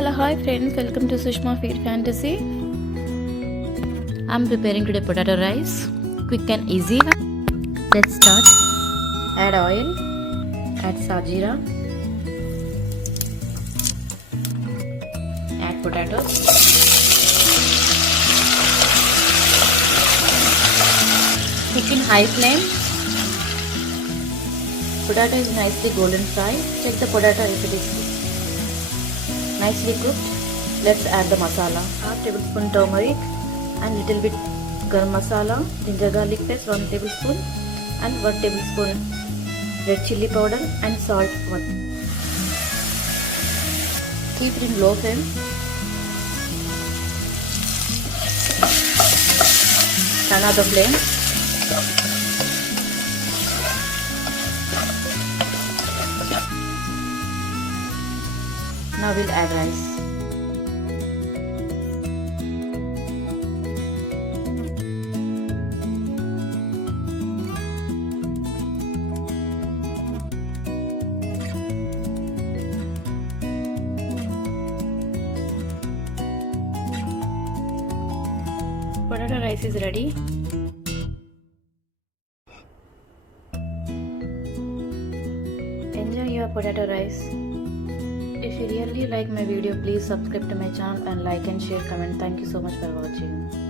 Hello, hi friends, welcome to Sushma Feed Fantasy. I'm preparing today potato rice, quick and easy. Let's start. Add oil, add sajira, add potatoes, cook in high flame. Potato is nicely golden fried. Check the potato if it is nicely cooked. Let's add the masala. Half tablespoon turmeric and little bit garam masala, ginger garlic paste 1 tablespoon and 1 tablespoon red chilli powder and salt 1. Keep it in low flame. Turn off the flame. Now we'll add rice. Potato rice is ready. Enjoy your potato rice. If you really like my video, please subscribe to my channel and like and share, comment. Thank you so much for watching.